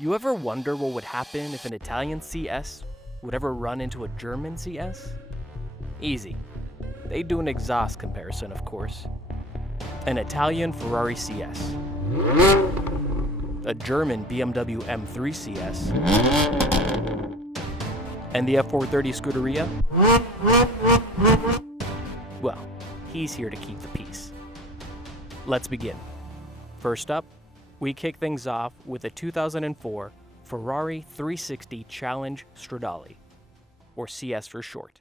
You ever wonder what would happen if an Italian CS would ever run into a German CS? Easy. They do an exhaust comparison, of course. An Italian Ferrari CS. A German BMW M3 CS. And the F430 Scuderia? Well, he's here to keep the peace. Let's begin. First up, we kick things off with a 2004 Ferrari 360 Challenge Stradale, or CS for short.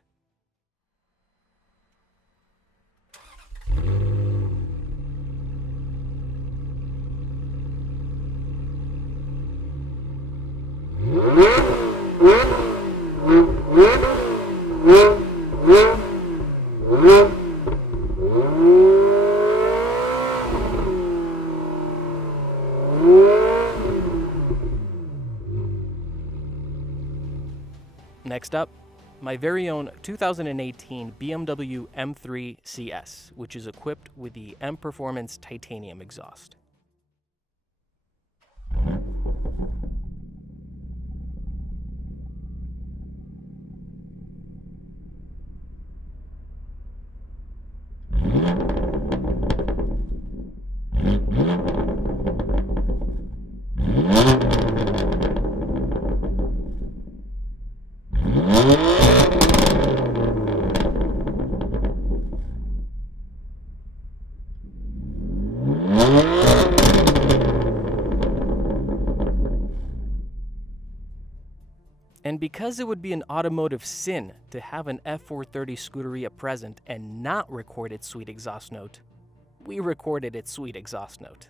Next up, my very own 2018 BMW M3 CS, which is equipped with the M Performance titanium exhaust. And because it would be an automotive sin to have an F430 Scuderia present and not record its sweet exhaust note, we recorded its sweet exhaust note.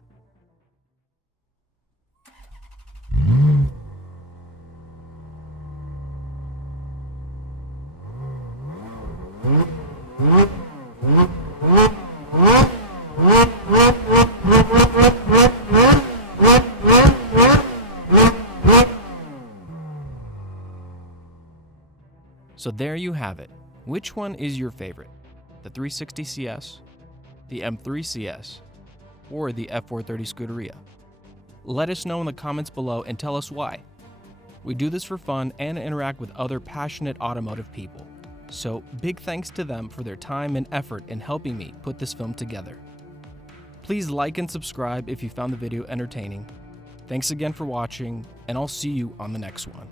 So there you have it. Which one is your favorite? The 360 CS, the M3 CS, or the F430 Scuderia? Let us know in the comments below and tell us why. We do this for fun and interact with other passionate automotive people. So big thanks to them for their time and effort in helping me put this film together. Please like and subscribe if you found the video entertaining. Thanks again for watching, and I'll see you on the next one.